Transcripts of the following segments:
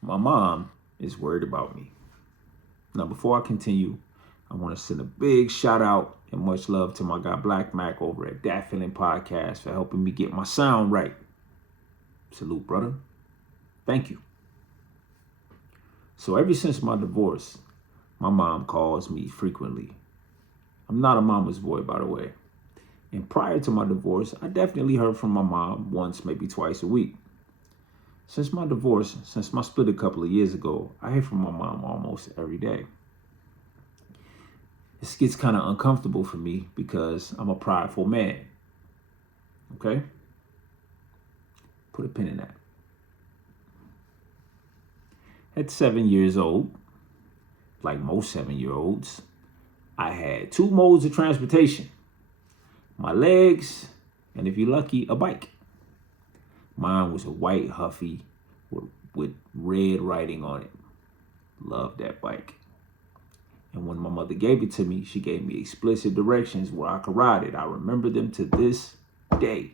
My mom is worried about me. Now, before I continue, I want to send a big shout out and much love to my guy Black Mac over at Dat Feeling Podcast for helping me get my sound right. Salute, brother. Thank you. So ever since my divorce, my mom calls me frequently. I'm not a mama's boy, by the way. And prior to my divorce, I definitely heard from my mom once, maybe twice a week. Since my split a couple of years ago, I hear from my mom almost every day. This gets kind of uncomfortable for me because I'm a prideful man. Okay? Put a pin in that. At 7 years old, like most 7-year-olds, I had two modes of transportation. My legs, and if you're lucky, a bike. Mine was a white Huffy with red writing on it. Loved that bike. And when my mother gave it to me, she gave me explicit directions where I could ride it. I remember them to this day.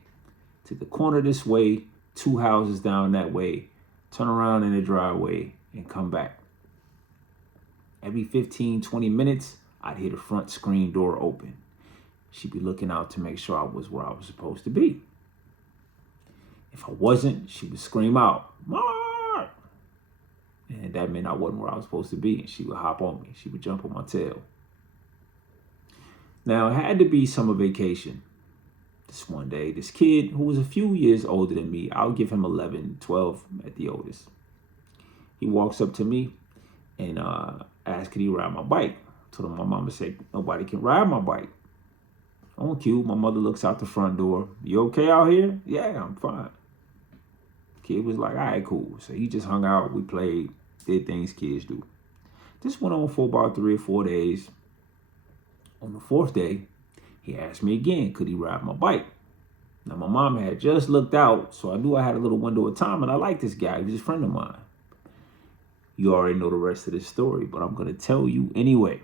To the corner this way, 2 houses down that way, turn around in the driveway and come back. Every 15, 20 minutes, I'd hear the front screen door open. She'd be looking out to make sure I was where I was supposed to be. If I wasn't, she would scream out, "Mark!" And that meant I wasn't where I was supposed to be, and she would hop on me. She would jump on my tail. Now, it had to be summer vacation. This one day, this kid who was a few years older than me, I'll give him 11, 12 at the oldest. He walks up to me and asked, could he ride my bike? I told him my mama said, nobody can ride my bike. On cue, my mother looks out the front door. You okay out here? Yeah, I'm fine. Kid was like, all right, cool. So he just hung out. We played, did things kids do. This went on for about 3 or 4 days. On the 4th day, he asked me again, could he ride my bike? Now, my mom had just looked out, so I knew I had a little window of time, and I liked this guy. He was a friend of mine. You already know the rest of this story, but I'm going to tell you anyway.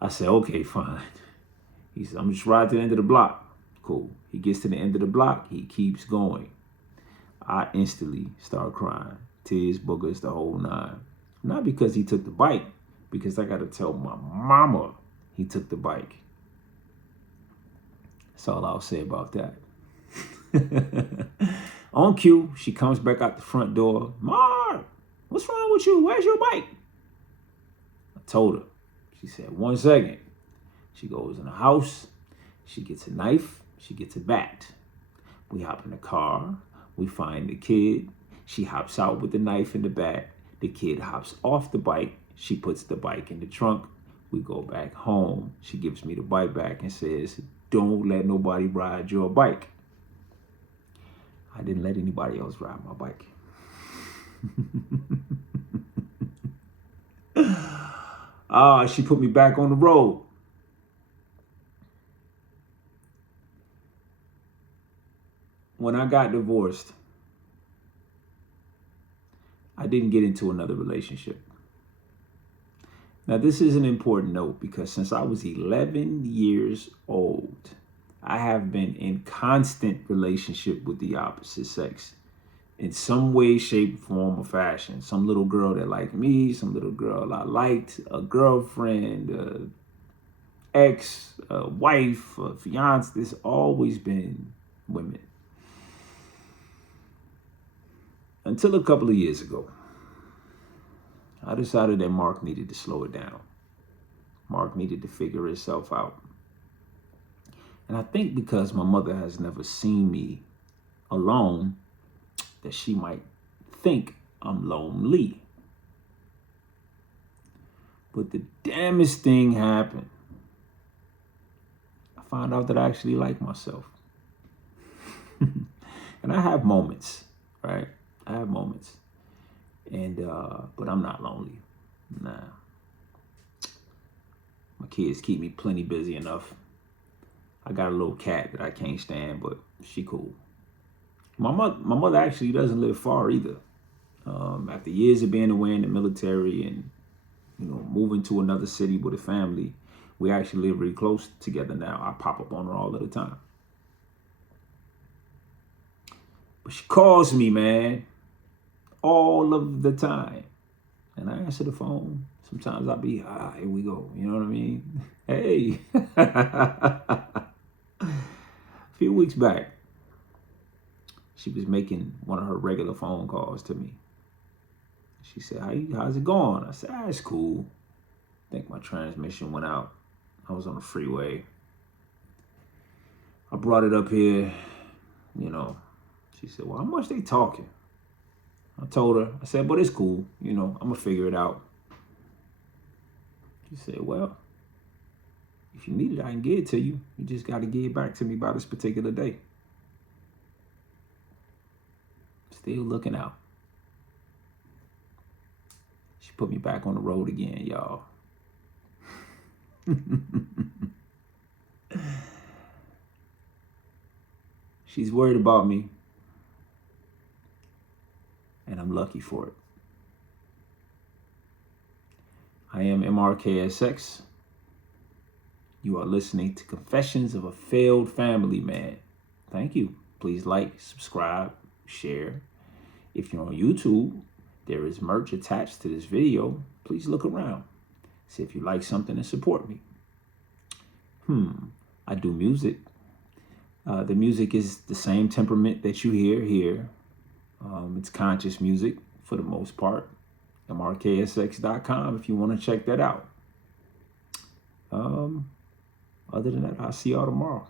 I said, okay, fine. He said, I'm just riding to the end of the block. Cool. He gets to the end of the block. He keeps going. I instantly start crying. Tears, boogers, the whole nine. Not because he took the bike, because I got to tell my mama he took the bike. That's all I'll say about that. On cue, she comes back out the front door. Mark, what's wrong with you? Where's your bike? I told her. She said, 1 second. She goes in the house. She gets a knife. She gets a bat. We hop in the car. We find the kid. She hops out with the knife and the bat. The kid hops off the bike. She puts the bike in the trunk. We go back home. She gives me the bike back and says, don't let nobody ride your bike. I didn't let anybody else ride my bike. She put me back on the road. When I got divorced, I didn't get into another relationship. Now, this is an important note because since I was 11 years old, I have been in constant relationship with the opposite sex in some way, shape, form, or fashion. Some little girl that liked me, some little girl I liked, a girlfriend, ex, wife, fiance. There's always been women. Until a couple of years ago, I decided that Mark needed to slow it down. Mark needed to figure himself out. And I think because my mother has never seen me alone, that she might think I'm lonely. But the damnest thing happened. I found out that I actually like myself. And I have moments, right? I have moments. And but I'm not lonely. Nah. My kids keep me plenty busy enough. I got a little cat that I can't stand, but she cool. My mother actually doesn't live far either. After years of being away in the military and moving to another city with a family, we actually live really close together now. I pop up on her all of the time. But she calls me, man. all of the time. And I answer the phone. Sometimes I'll be, here we go. You know what I mean? Hey. A few weeks back, she was making one of her regular phone calls to me. She said, how's it going? I said, it's cool. I think my transmission went out. I was on the freeway. I brought it up here, you know. She said, well, how much they talking? I told her, I said, but it's cool. You know, I'm going to figure it out. She said, well, if you need it, I can give it to you. You just got to give it back to me by this particular day. Still looking out. She put me back on the road again, y'all. She's worried about me. And I'm lucky for it. I am MRK SX. You are listening to Confessions of a Failed Family Man. Thank you. Please like, subscribe, share. If you're on YouTube, there is merch attached to this video. Please look around. See if you like something and support me. I do music. The music is the same temperament that you hear here. It's conscious music for the most part. MRKSX.com if you want to check that out. Other than that, I'll see y'all tomorrow.